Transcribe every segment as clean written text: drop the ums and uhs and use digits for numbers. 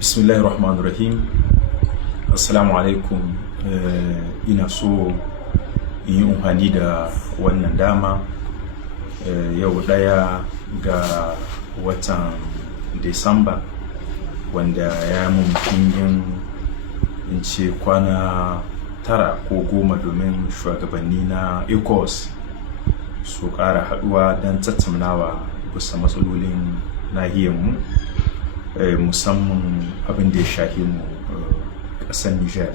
Bismillahirrahmanirrahim. Assalamu alaikum. Ina so in yi amfani da wannan dama yau ɗaya ga watan Disamba, wanda ya mun kingin in ce kwana 9 ko 10 domin shugabanni na ECOWAS su ƙara haɗuwa don tattaunawa bisa matsalolin nahiyarmu, musamman abin da ya shahi mu ƙasar Nijar.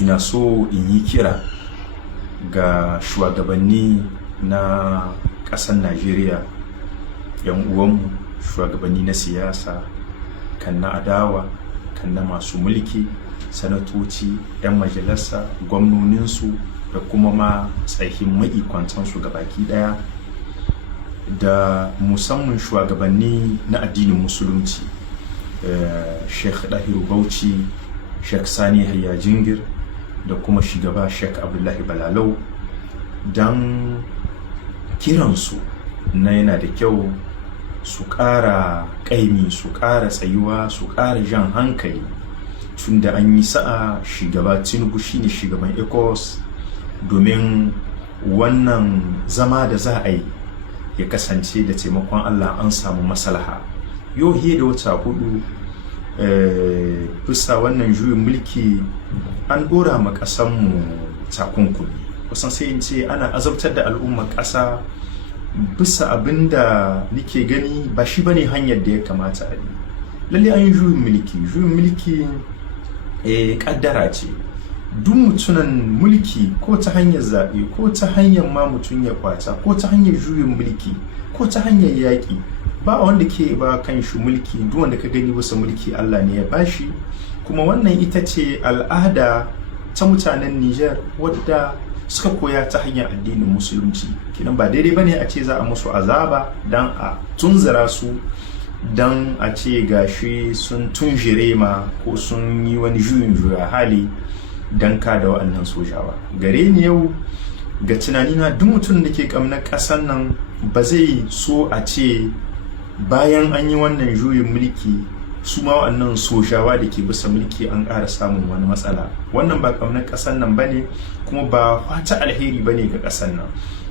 Ina so in yi kira ga shugabanni na ƙasar Najeriya, yan uwanmu, shugabanni na siyasa, kan na adawa, kan na masu mulki, sanatoci, 'yan majalisa, gwamnoninsu da kuma ma tsahin ma'ikwantansu gabaki daya, da musamman shugabanni na addinin musulunci, Sheikh Dahiru Bauchi, Sheikh Sani Yahya Jingir, da kuma shugaba Sheikh Abdullahi Balalau, don kiransu na yana da kyau su ƙara ƙaimi, su ƙara tsayuwa, su ƙara jan hankali, tunda an yi sa'a shugaba Tinubu shine shugaban ECOWAS, domin wannan zama da za a yi ya kasance da taimakon Allah an samu maslaha. Yau da wata 4 bisa wannan juyin mulki an dora ma ƙasanmu takunkumi, kusan sai in ce ana azabtar da al'ummar ƙasa bisa abinda nike gani ba shi bane hanyar da ya kamata a yi. Lalle an yi juyin mulki kaddara ce. Duk mutunan mulki, ko ta hanyar zaɓe, ko ta hanyar ma mutum ya kwata, ko ta hanyar juyin mulki, ko ta hanyar yaƙi, ba wanda ke ba kan shi mulki. Duk wanda ka gani wasu mulki Allah ne ya bashi, kuma wannan ita ce al'ada ta mutanen Nijar wadda suka koya ta hanyar addinin musulunci. Kinan ba daidai bane a ce za a musu azaba dan a tunzura su, dan a ce gashi sun tunjire ma ko sun yi wani juyin juya hali dan ka da wa'annan sojawa. Gare ni yau, ga tunanina, duk mutum da ke kamnar ƙasar nan ba zai so a ce bayan an yi wannan juyin mulki su ma wa'annan sojawa da ke bisa mulki an ƙara samun wani matsala. Wannan ba kamnar ƙasar nan bane, kuma ba wata alheri bane ga ƙasar nan.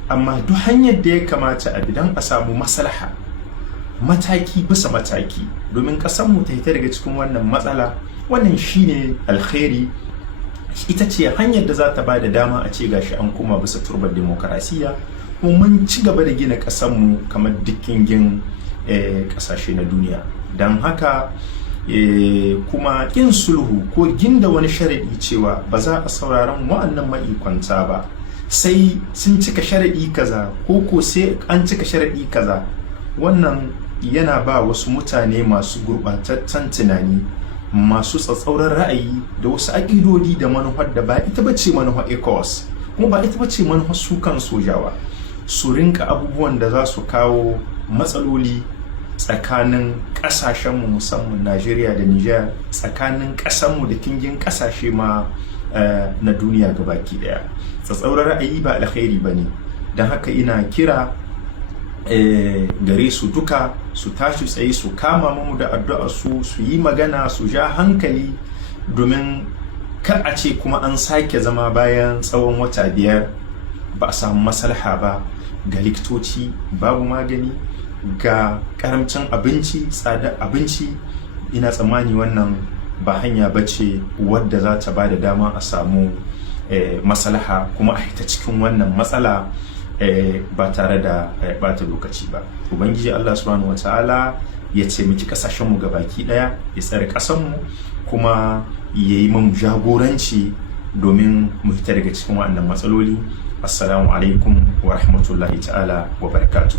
Amma duk hanyar da ya kamata a bi dan a samu maslaha, mataki bisa mataki, domin ƙasar mu ta hita daga cikin wannan matsala, wannan shine alheri. Ita ce hanyar da za ta ba da dama a ce gashi an koma bisa turbar demokarasiya, kuma mun ci gaba da gina ƙasarmu kamar dukkan ƙasashe na duniya. Don haka kuma ƙin sulhu ko ginda wani sharaɗi cewa ba za a sauraron wa'annan ma'ikwanta ba sai sun cika sharaɗi kaza, ko sai an cika sharaɗi kaza, wannan yana ba wasu mutane masu gurɓataccen tunani, masu tsatsauran ra'ayi da wasu aƙidodi da manufar da ba ita bace manufar ECOWAS, kuma ba ita bace manufar su kan sojawa, su rinka abubuwan da za su kawo matsaloli tsakanin ƙasashenmu, musamman Najeriya da Nijar, tsakanin ƙasanmu da kingin ƙasashe ma na duniya gabaki daya. Tsatsauran ra'ayi ba alkhairi bane. Don haka ina kira gare su duka su tashi tsaye, su kama mu da addu'a, su yi magana, su ja hankali, domin kar a ce kuma an sake zama bayan tsawon wata 5 ba a samu maslaha ba. Ga likitoci babu magani, ga karamcin abinci, tsadar abinci. Ina tsammani wannan ba hanya bace wadda za ta ba da dama a samu maslaha, kuma a hita cikin wannan matsala ba tare da bata lokaci ba. Ubangiji Allah subhanahu wataala ya taimaki kasashenmu gabaki daya, ya tsare kasanmu, kuma ya yi mu jagoranci domin mu fita daga cikin wannan matsaloli. Assalamu alaikum wa rahmatullahi ta'ala wa barakatuh.